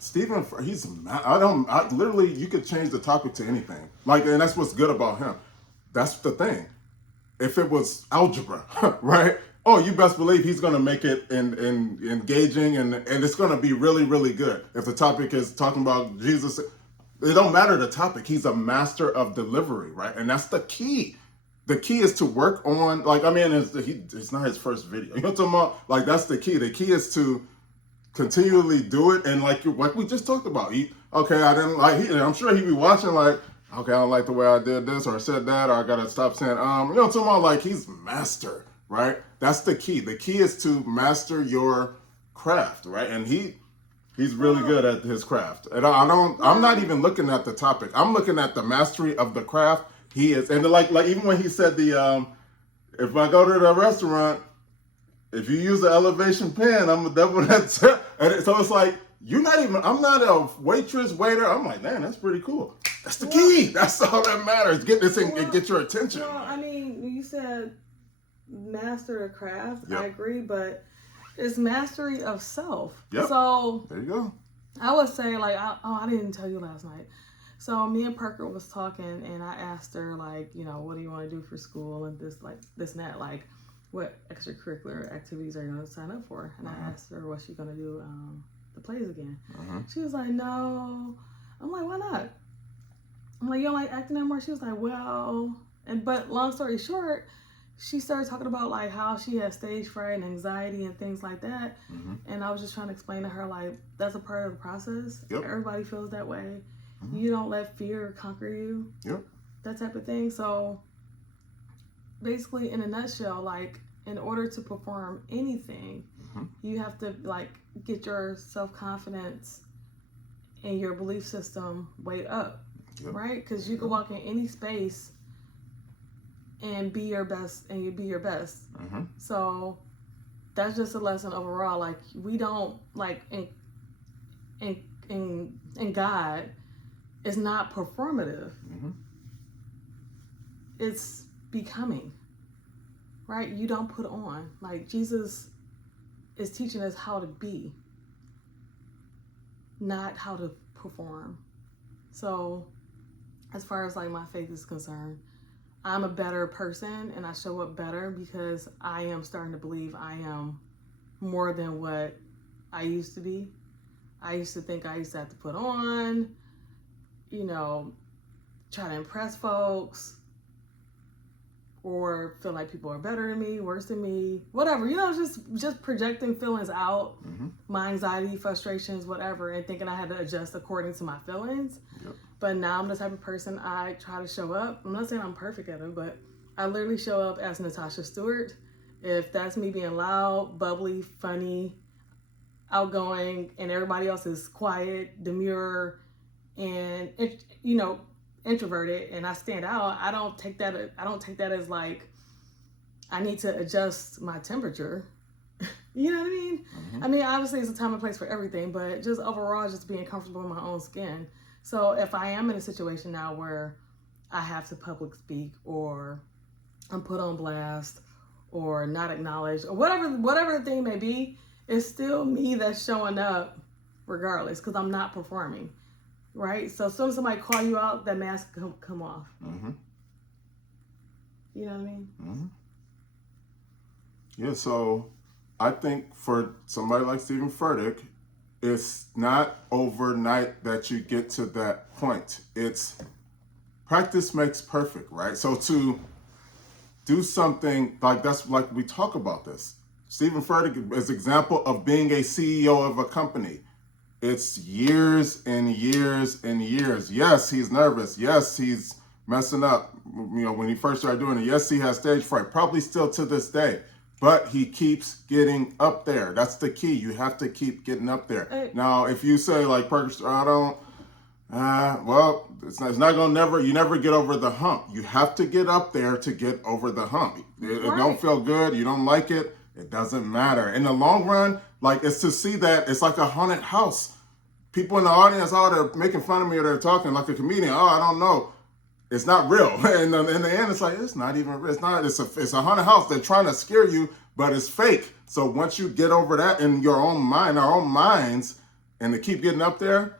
Stephen, literally, you could change the topic to anything. Like, and that's what's good about him. That's the thing. If it was algebra, right? Oh, you best believe he's going to make it in engaging and it's going to be really, really good. If the topic is talking about Jesus, it don't matter the topic. He's a master of delivery, right? And that's the key. The key is to work on, like, I mean, it's not his first video. You know what I'm talking about? Like, that's the key. The key is to continually do it. And like we just talked about, I'm sure he'd be watching like, okay, I don't like the way I did this or said that, or I gotta stop saying, you know what I'm talking about? Like, he's master, right? That's the key. The key is to master your craft, right? And he's really good at his craft. And I'm not even looking at the topic. I'm looking at the mastery of the craft. He is, and like even when he said if I go to the restaurant, if you use the elevation pen, I'm a double that. And so it's like, I'm not a waitress, waiter. I'm like, man, that's pretty cool. That's the key. That's all that matters. Get this thing and get your attention. Well, I mean, you said master of craft. Yep. I agree, but it's mastery of self. Yep. So there you go. I would say, like, I didn't tell you last night. So me and Parker was talking, and I asked her, like, you know, what do you want to do for school and this and that, like, what extracurricular activities are you going to sign up for? And I asked her what she's going to do the plays again. She was like, no. I'm like, why not? I'm like, you don't like acting anymore? She was like, well, but long story short, she started talking about like how she has stage fright and anxiety and things like that. And I was just trying to explain to her, like, that's a part of the process. Yep. Everybody feels that way. You don't let fear conquer you. Yep. That type of thing. So basically, in a nutshell, like, in order to perform anything, you have to like get your self-confidence and your belief system way up. Yep. Right? Because you can walk in any space and be your best, and you be your best. So that's just a lesson overall. Like, we don't, like, in God, it's not performative. It's becoming. Right? You don't put on. Like, Jesus is teaching us how to be, not how to perform. So as far as like my faith is concerned, I'm a better person and I show up better because I am starting to believe I am more than what I used to be. I used to think I used to have to put on, you know, try to impress folks, or feel like people are better than me, worse than me, whatever, you know, just projecting feelings out, my anxiety, frustrations, whatever, and thinking I had to adjust according to my feelings. Yep. But now I'm the type of person, I try to show up. I'm not saying I'm perfect at it, but I literally show up as Natasha Stewart. If that's me being loud, bubbly, funny, outgoing, and everybody else is quiet, demure, and, you know, introverted, and I stand out, I don't take that as like I need to adjust my temperature. You know what I mean? I mean, obviously it's a time and place for everything, but just overall, just being comfortable in my own skin. So if I am in a situation now where I have to public speak, or I'm put on blast, or not acknowledged, or whatever the thing may be, it's still me that's showing up regardless, because I'm not performing. Right? So as soon as somebody call you out, that mask come off. You know what I mean? Yeah, so I think for somebody like Stephen Furtick, it's not overnight that you get to that point. It's practice makes perfect, right? So to do something like that's like we talk about this. Stephen Furtick is an example of being a CEO of a company. It's years and years and years. Yes, he's nervous. Yes, he's messing up. You know, when he first started doing it, yes, he has stage fright, probably still to this day. But he keeps getting up there. That's the key. You have to keep getting up there. Now, if you say like Parker, I don't, well, it's not gonna you never get over the hump. You have to get up there to get over the hump. It don't feel good. You don't like it. It doesn't matter. In the long run, like, it's to see that it's like a haunted house. People in the audience, they're making fun of me, or they're talking like a comedian. I don't know. It's not real. And in the end, it's like, it's not even real. It's a haunted house. They're trying to scare you, but it's fake. So once you get over that in your own mind, our own minds, And to keep getting up there,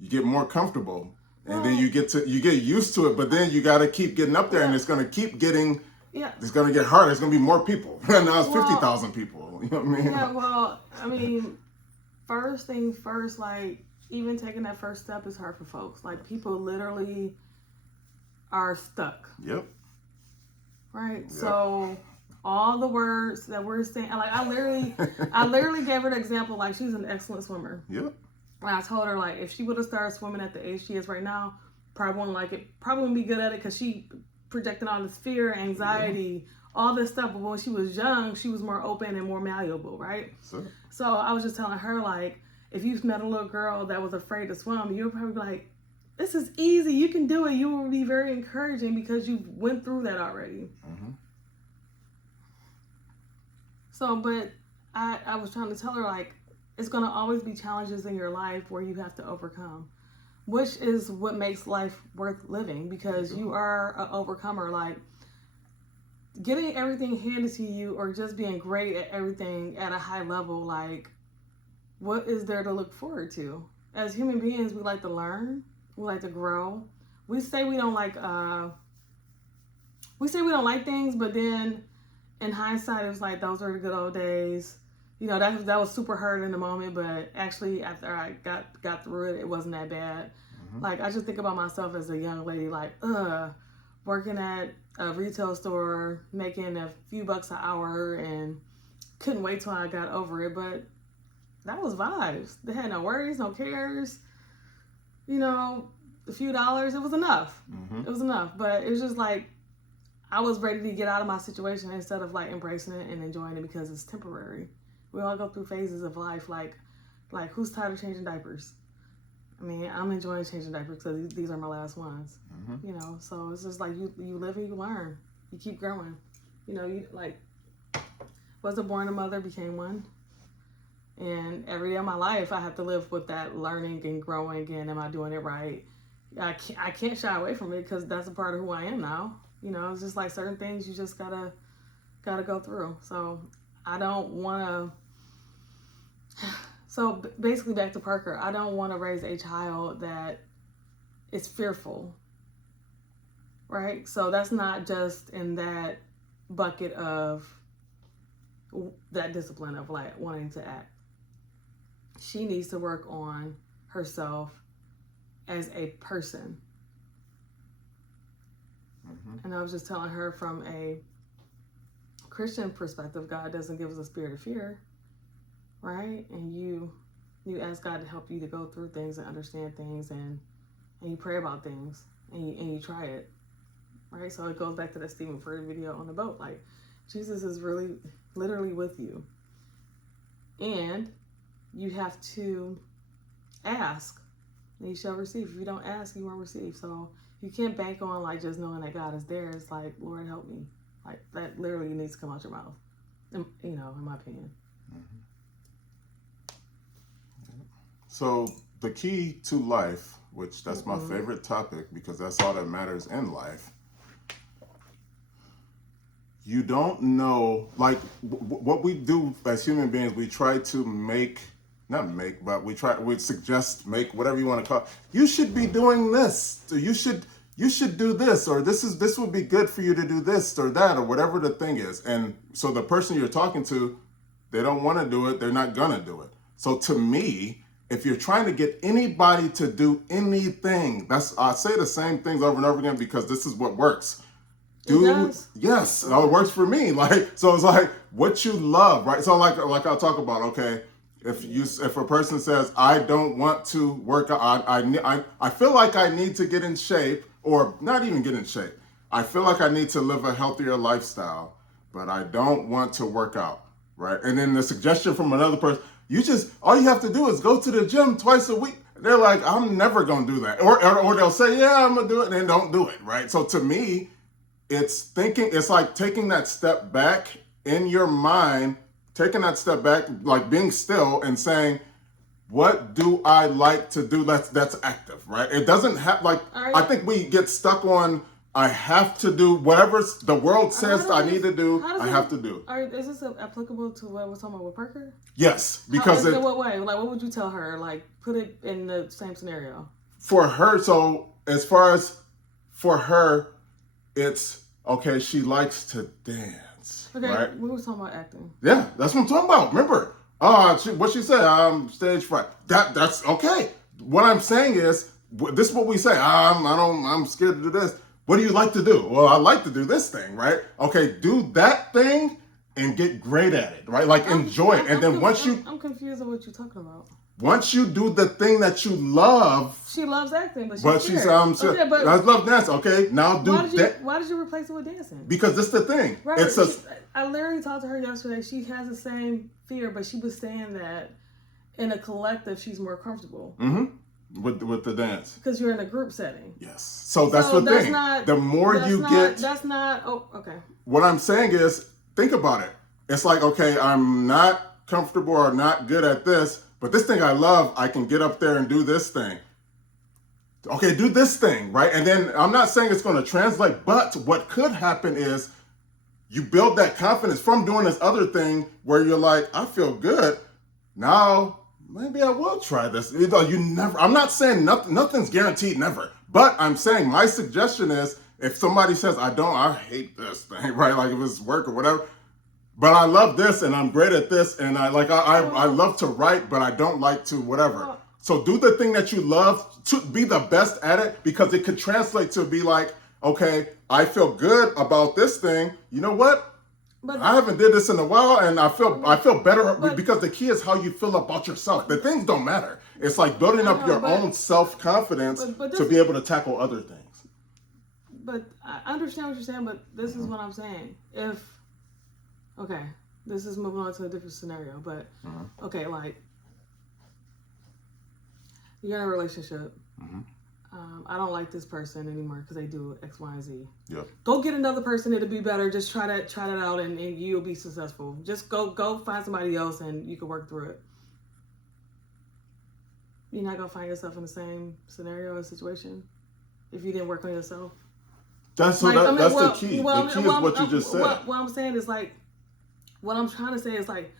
you get more comfortable. And then you get used to it, but then you got to keep getting up there, and it's going to keep getting, it's going to get harder. It's going to be more people. Now it's 50,000 people. You know what I mean? Yeah, well, I mean, first thing first, like, even taking that first step is hard for folks. Like, people literally are stuck. Yep. Right? Yep. So all the words that we're saying, like, I literally gave her the example, like, she's an excellent swimmer. Yep. And I told her, like, if she would have started swimming at the age she is right now, probably wouldn't like it, probably wouldn't be good at it, because she projected all this fear, anxiety, all this stuff. But when she was young, she was more open and more malleable, right? So I was just telling her, like, if you've met a little girl that was afraid to swim, you would probably be like, this is easy, you can do it. You will be very encouraging because you went through that already. Mm-hmm. So, but I was trying to tell her, like, it's going to always be challenges in your life where you have to overcome, which is what makes life worth living, because you are an overcomer. Like, getting everything handed to you or just being great at everything at a high level, like, what is there to look forward to? As human beings, we like to learn, we like to grow. We say we don't like things, but then in hindsight, it was like, those were the good old days. You know, that was super hurt in the moment, but actually after I got through it, it wasn't that bad. Mm-hmm. Like, I just think about myself as a young lady, like, working at a retail store, making a few bucks an hour, and couldn't wait till I got over it. But that was vibes. They had no worries, no cares. You know, a few dollars, it was enough. Mm-hmm. It was enough. But it was just like, I was ready to get out of my situation instead of, like, embracing it and enjoying it because it's temporary. We all go through phases of life, like who's tired of changing diapers? I mean, I'm enjoying changing diapers because these are my last ones. Mm-hmm. You know, so it's just like you live and you learn. You keep growing. You know, you, like, wasn't born a mother, became one. And every day of my life, I have to live with that learning and growing, and am I doing it right? I can't shy away from it because that's a part of who I am now. You know, it's just like certain things you just gotta go through. So I don't want to. So basically, back to Parker, I don't want to raise a child that is fearful, right? So that's not just in that bucket of that discipline of, like, wanting to act. She needs to work on herself as a person. Mm-hmm. And I was just telling her, from a Christian perspective, God doesn't give us a spirit of fear, right? And you ask God to help you to go through things and understand things, and you pray about things, and you try it, right? So it goes back to that Stephen Furtick video on the boat. Like, Jesus is really literally with you, and you have to ask, and you shall receive. If you don't ask, you won't receive. So you can't bank on, like, just knowing that God is there. It's like, Lord, help me. Like, that literally needs to come out your mouth, you know, in my opinion. Mm-hmm. So the key to life, which that's my favorite topic because that's all that matters in life. You don't know, like, what we do as human beings, we try to make whatever you want to call it. You should be doing this. So you should do this, or this would be good for you to do this or that, or whatever the thing is. And so the person you're talking to, they don't want to do it. They're not gonna do it. So to me, if you're trying to get anybody to do anything, I say the same things over and over again because this is what works. Yes, it works for me. Like, so it's like what you love, right? So like I'll talk about, okay, if a person says, I don't want to work out, I feel like I need to get in shape, or not even get in shape. I feel like I need to live a healthier lifestyle, but I don't want to work out, right? And then the suggestion from another person, all you have to do is go to the gym twice a week. They're like, I'm never going to do that. Or they'll say, yeah, I'm going to do it, and then don't do it, right? So to me, it's like taking that step back in your mind, taking that step back, like being still and saying, what do I like to do that's active, right? It doesn't have, like, I think we get stuck on I have to do whatever the world says I need to do. I have to do. Is this applicable to what we're talking about with Parker? Yes, because in what way? Like, what would you tell her? Like, put it in the same scenario. For her, so as far as for her, it's okay. She likes to dance. Okay, right? we were talking about acting. Yeah, that's what I'm talking about. Remember, what she said. Stage fright. That's okay. What I'm saying is, this is what we say. I'm scared to do this. What do you like to do? Well, I like to do this thing, right? Okay, do that thing and get great at it, right? Like enjoy it. And then I'm confused on what you're talking about. Once you do the thing that you love. She loves acting, but she's okay, but I love dance. Okay, now do that. Why did you replace it with dancing? Because this is the thing. Right. I literally talked to her yesterday. She has the same fear, but she was saying that in a collective, she's more comfortable. Mm-hmm. With the dance. Because you're in a group setting. Yes. So that's the thing. The more you get. That's not. Oh, okay. What I'm saying is, think about it. It's like, okay, I'm not comfortable or not good at this, but this thing I love, I can get up there and do this thing. Okay, do this thing, right? And then I'm not saying it's going to translate, but what could happen is you build that confidence from doing this other thing where you're like, I feel good. Now, maybe I will try this. I'm not saying nothing's guaranteed, never. But I'm saying my suggestion is if somebody says, I hate this thing, right? Like if it's work or whatever. But I love this and I'm great at this and I love to write, but I don't like to whatever. So do the thing that you love to be the best at it because it could translate to be like, okay, I feel good about this thing. You know what? But I haven't did this in a while and I feel better because the key is how you feel about yourself. The things don't matter. It's like building up your own self-confidence to be able to tackle other things. But I understand what you're saying, but this is what I'm saying. Okay, this is moving on to a different scenario, but okay, like you're in a relationship. I don't like this person anymore because they do X, Y, and Z. Yep. Go get another person. It'll be better. Just try that out, and you'll be successful. Just go find somebody else, and you can work through it. You're not gonna find yourself in the same scenario or situation if you didn't work on yourself. That's the key. The key is what you just said. What I'm saying is like, what I'm trying to say is like,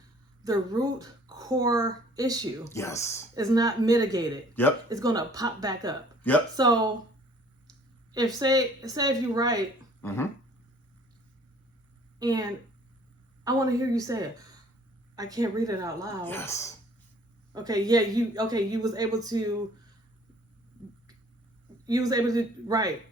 the root core issue. Yes. Is not mitigated. Yep. It's gonna pop back up. Yep. So, if if you write, and I want to hear you say it, I can't read it out loud. Yes. Okay. Yeah. You was able to write,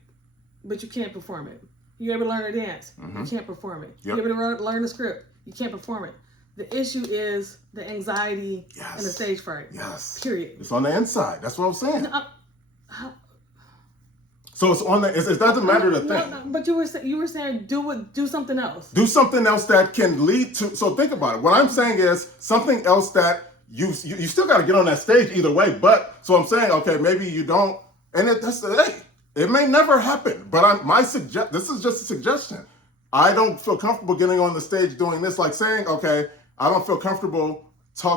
but you can't perform it. You're able to learn to dance. You can't perform it. Yep. You're able to learn the script. You can't perform it. The issue is the anxiety and the stage fright. Yes. Period. It's on the inside. That's what I'm saying. So it's on the. It doesn't matter the thing. No, but you were saying do something else. Do something else that can lead to. So think about it. What I'm saying is something else that you still got to get on that stage either way. But so I'm saying, okay, maybe you don't, and it may never happen. But this is just a suggestion. I don't feel comfortable getting on the stage doing this, like saying, okay, I don't feel comfortable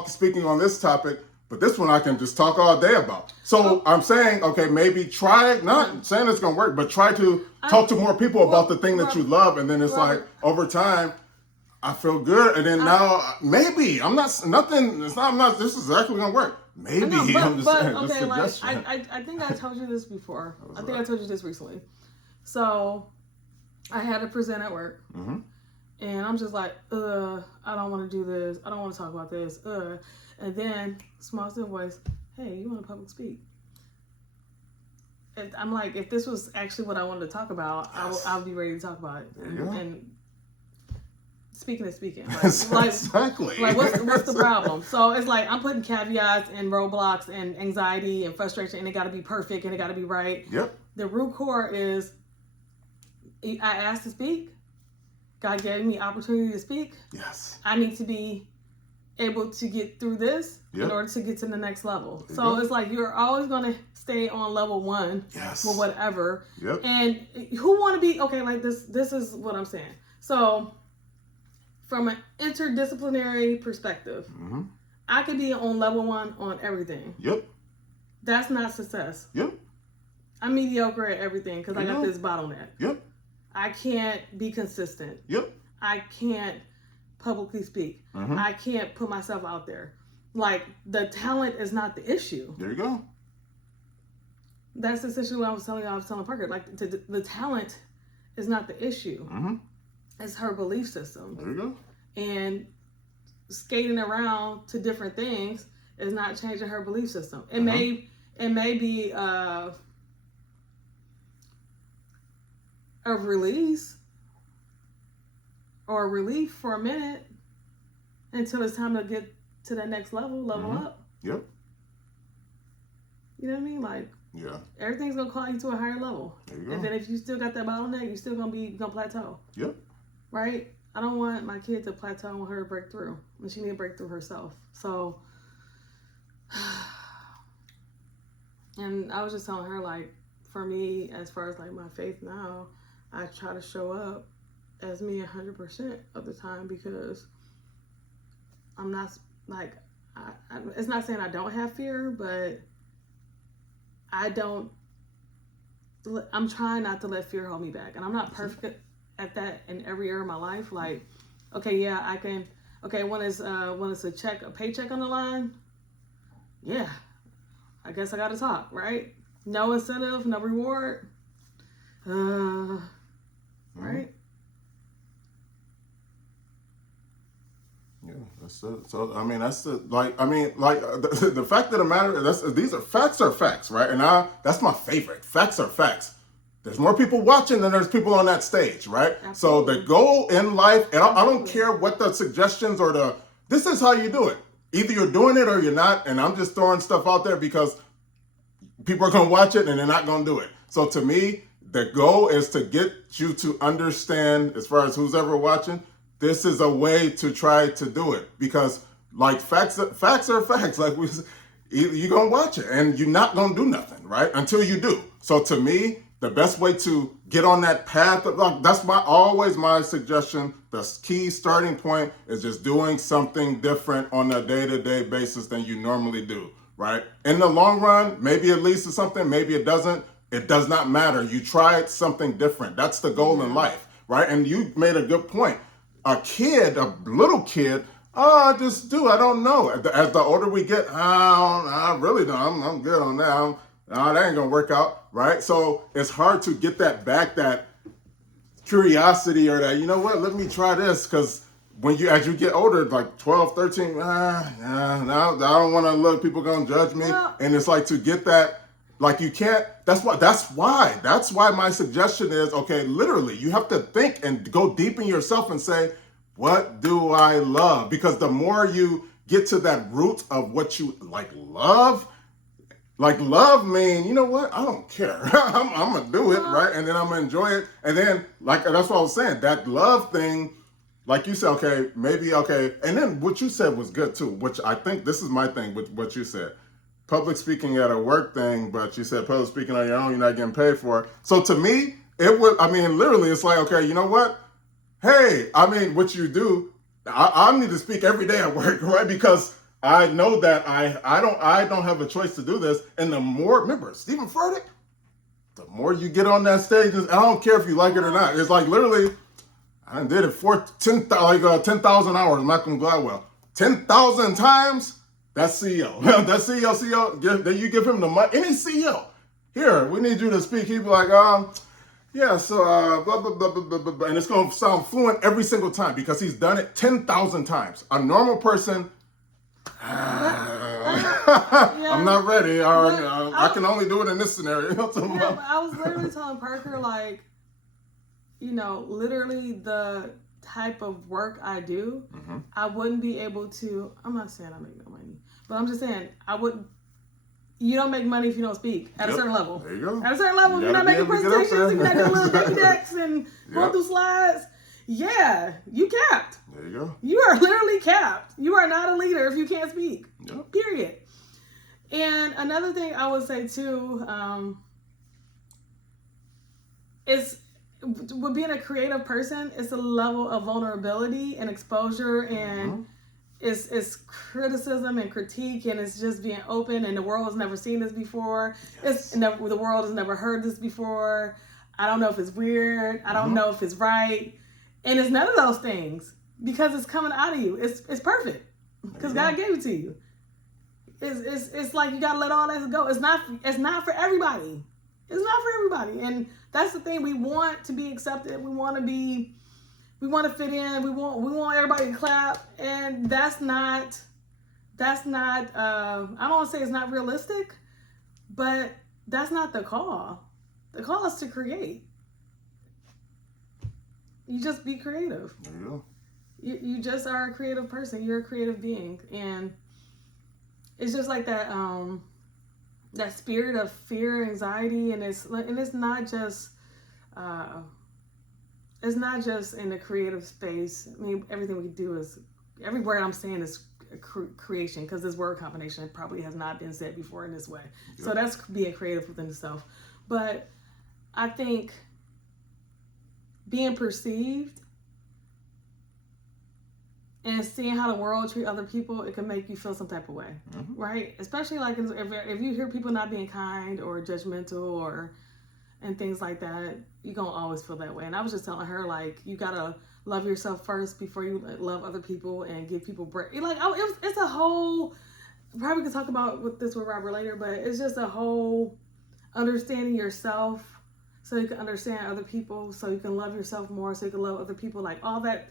speaking on this topic, but this one I can just talk all day about. So I'm saying, okay, maybe try, not saying it's going to work, but try to talk to more people about the thing that you love. And then it's like, over time, I feel good. And then now, maybe, this is exactly going to work. Maybe, I'm just saying, okay, suggestion. I think I told you this before. I think I told you this recently. So, I had to present at work. And I'm just like, I don't want to do this. I don't want to talk about this. And then, small still voice, hey, you want to public speak? And I'm like, if this was actually what I wanted to talk about, I would be ready to talk about it. And speaking is speaking. Exactly. Like, what's the problem? So it's like, I'm putting caveats and roadblocks and anxiety and frustration, and it got to be perfect and it got to be right. Yep. The root core is, I asked to speak. God gave me opportunity to speak. Yes. I need to be able to get through this in order to get to the next level. So it's like you're always going to stay on level 1 with whatever. Yep. And who want to be, okay, like this is what I'm saying. So from an interdisciplinary perspective, I could be on level 1 on everything. Yep. That's not success. Yep. I'm mediocre at everything because I got this bottleneck. Yep. I can't be consistent. Yep. I can't publicly speak. I can't put myself out there. Like, the talent is not the issue. There you go. That's essentially what I was telling Parker. Like, the talent is not the issue. It's her belief system. There you go. And skating around to different things is not changing her belief system. It may be a release or a relief for a minute until it's time to get to that next level up. Yep. You know what I mean? Like, yeah, everything's gonna call you to a higher level. There you go. And then if you still got that bottleneck, you're still gonna plateau. Yep. Right? I don't want my kid to plateau. I want her to break through. And she need to break through herself. So, and I was just telling her, like, for me, as far as like my faith now, I try to show up as me 100% of the time, because I'm not like, it's not saying I don't have fear, but I'm trying not to let fear hold me back. And I'm not perfect at that in every area of my life. Like, okay, yeah, I can. Okay, when it's a paycheck on the line, yeah, I guess I gotta talk, right? No incentive, no reward, right? Yeah, that's it. So I mean, that's the the fact of the matter. These are facts, right? And that's my favorite. Facts are facts. There's more people watching than there's people on that stage, right? Absolutely. So the goal in life, and I don't care what the suggestions or this is how you do it. Either you're doing it or you're not, and I'm just throwing stuff out there because people are going to watch it and they're not going to do it. So to me, the goal is to get you to understand, as far as who's ever watching, this is a way to try to do it. Because like facts are facts. Like you're going to watch it and you're not going to do nothing, right? Until you do. So to me, the best way to get on that path, that's always my suggestion. The key starting point is just doing something different on a day-to-day basis than you normally do, right? In the long run, maybe it leads to something, maybe it doesn't. It does not matter. You tried something different. That's the goal in life, right? And you made a good point. A little kid, I don't know. As the older we get, I really don't. I'm good on that. That ain't gonna work out, right? So it's hard to get that back, that curiosity or that, you know what, let me try this. Because as you get older, like 12, 13, now I don't want to look, people gonna judge me. Well, and it's like to get that, like you can't, that's why my suggestion is, okay, literally, you have to think and go deep in yourself and say, what do I love? Because the more you get to that root of what you love mean, you know what? I don't care. I'm going to do it, right? And then I'm going to enjoy it. And then, that's what I was saying. That love thing, like you said, okay. And then what you said was good too, which I think this is my thing with what you said. Public speaking at a work thing, but you said public speaking on your own, you're not getting paid for it. So to me, literally, it's like, okay, you know what? Hey, what you do, I need to speak every day at work, right? Because I know that I don't have a choice to do this. And the more, remember, Stephen Furtick, the more you get on that stage, I don't care if you like it or not. It's like literally, I did it for 10,000 hours, Malcolm Gladwell. 10,000 times, that's CEO. That's CEO. Then you give him the money. Any CEO, here, we need you to speak. He'd be like, yeah, so blah, blah, blah, blah, blah, blah. And it's going to sound fluent every single time because he's done it 10,000 times. A normal person, I'm not ready. I can only do it in this scenario. But I was literally telling Parker, like, literally the type of work I do, I wouldn't be able to. I'm not saying I make no money, but I'm just saying you don't make money if you don't speak at a certain level. There you go. At a certain level, you're not making presentations, you're not doing little baby decks and going through slides. Yeah, you capped. There you go. You are literally capped. You are not a leader if you can't speak. Yep. Period. And another thing I would say too, is with being a creative person, it's a level of vulnerability and exposure, and it's criticism and critique, and it's just being open, and the world has never seen this before. The world has never heard this before. I don't know if it's weird. I don't know if it's right. And it's none of those things because it's coming out of you. It's perfect because God gave it to you. It's like you gotta let all that go. It's not for everybody. It's not for everybody. And that's the thing. We want to be accepted. We want to fit in. We want everybody to clap. And that's not I don't want to say it's not realistic, but that's not the call. The call is to create. You just be creative. There you go. You just are a creative person. You're a creative being. And it's just like that spirit of fear, anxiety, and it's not just in the creative space. I mean, everything we do is, every word I'm saying is creation, because this word combination probably has not been said before in this way. Yep. So that's being creative within itself. But I think being perceived and seeing how the world treat other people, it can make you feel some type of way, right? Especially like if you hear people not being kind or judgmental and things like that, you're gonna always feel that way. And I was just telling her, like, you gotta love yourself first before you love other people and give people break. Like, it's a whole. Probably could talk about this with Robert later, but it's just a whole understanding yourself so you can understand other people, so you can love yourself more, so you can love other people. Like all that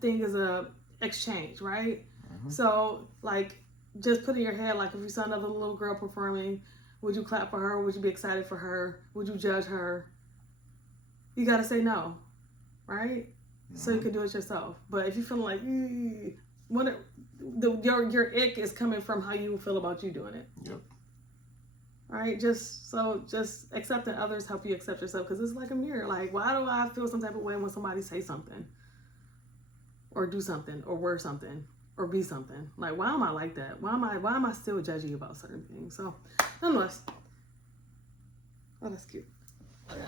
thing is a exchange, right? So like, just put in your head, like, if you saw another little girl performing, would you clap for her? Would you be excited for her? Would you judge her? You got to say no, right? So you can do it yourself. But if you feel like your ick is coming from how you feel about you doing it. Yep. Right? Just accepting others help you accept yourself, because it's like a mirror. Like, why do I feel some type of way when somebody say something, or do something, or wear something, or be something? Like, why am I like that? Why am I still judging about certain things? So, nonetheless, oh, that's cute. Okay.